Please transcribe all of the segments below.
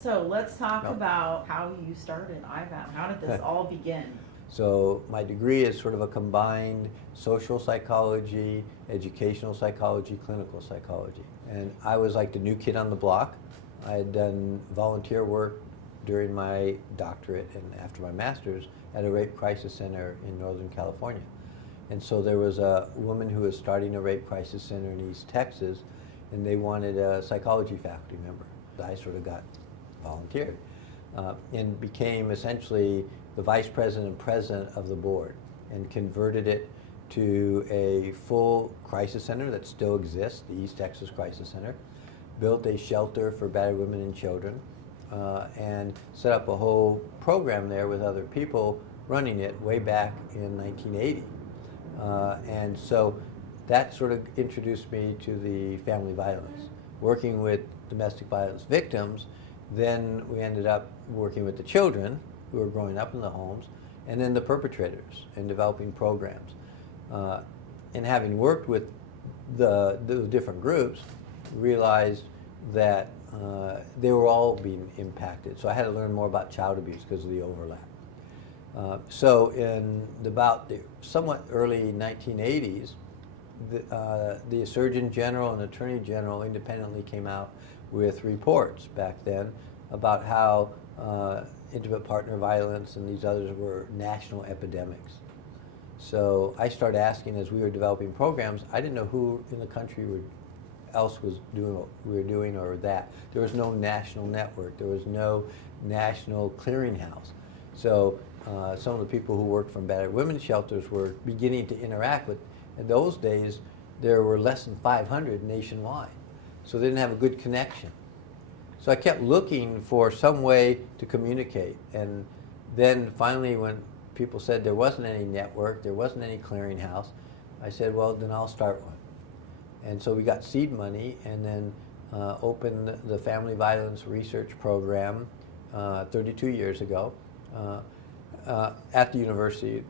So let's talk about how you started IVAT. How did this all begin? So my degree is sort of a combined social psychology, educational psychology, clinical psychology. And I was like the new kid on the block. I had done volunteer work during my doctorate and after my master's at a rape crisis center in Northern California. And so there was a woman who was starting a rape crisis center in East Texas, and they wanted a psychology faculty member. I sort of got volunteered and became essentially the vice president and president of the board, and converted it to a full crisis center that still exists, the East Texas Crisis Center, built a shelter for battered women and children, and set up a whole program there with other people running it way back in 1980. And so that sort of introduced me to the family violence. Working with domestic violence victims, then we ended up working with the children who were growing up in the homes, and then the perpetrators, and developing programs. And having worked with the different groups, realized that they were all being impacted. So I had to learn more about child abuse because of the overlap. So in about the somewhat early 1980s, the Surgeon General and Attorney General independently came out with reports back then about how intimate partner violence and these others were national epidemics. So I started asking, as we were developing programs, I didn't know who in the country else was doing what we were doing or that. There was no national network. There was no national clearinghouse. So some of the people who worked from battered women's shelters were beginning to interact with. In those days, there were less than 500 nationwide. So they didn't have a good connection. So I kept looking for some way to communicate. And then finally, when people said there wasn't any network, there wasn't any clearinghouse, I said, well, then I'll start one. And so we got seed money, and then opened the Family Violence Research Program 32 years ago at the university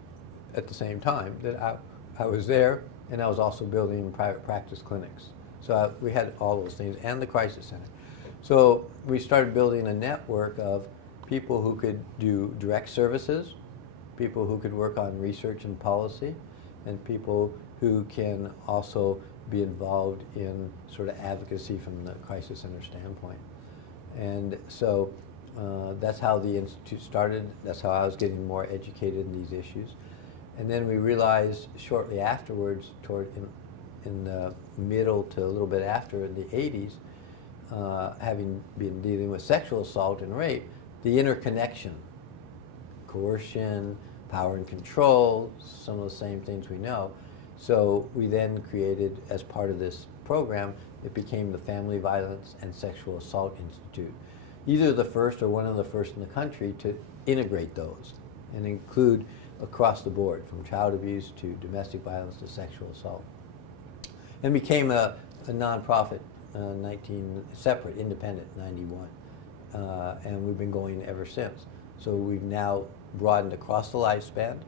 at the same time that I was there, and I was also building private practice clinics. So we had all those things, and the crisis center. So we started building a network of people who could do direct services, people who could work on research and policy, and people who can also be involved in sort of advocacy from the crisis center standpoint. And so that's how the Institute started. That's how I was getting more educated in these issues. And then we realized shortly afterwards, in the middle to a little bit after, in the 80s, having been dealing with sexual assault and rape, the interconnection, coercion, power and control, some of the same things we know. So we then created, as part of this program, it became the Family Violence and Sexual Assault Institute. Either the first or one of the first in the country to integrate those and include across the board, from child abuse to domestic violence to sexual assault. And became a nonprofit, separate, independent, 91. And we've been going ever since. So we've now broadened across the lifespan.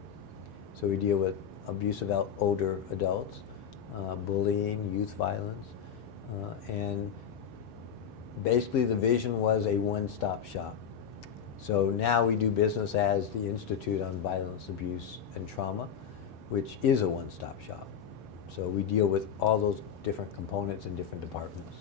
So we deal with abuse of older adults, bullying, youth violence, and basically the vision was a one-stop shop. So now we do business as the Institute on Violence, Abuse, and Trauma, which is a one-stop shop. So we deal with all those different components and different departments.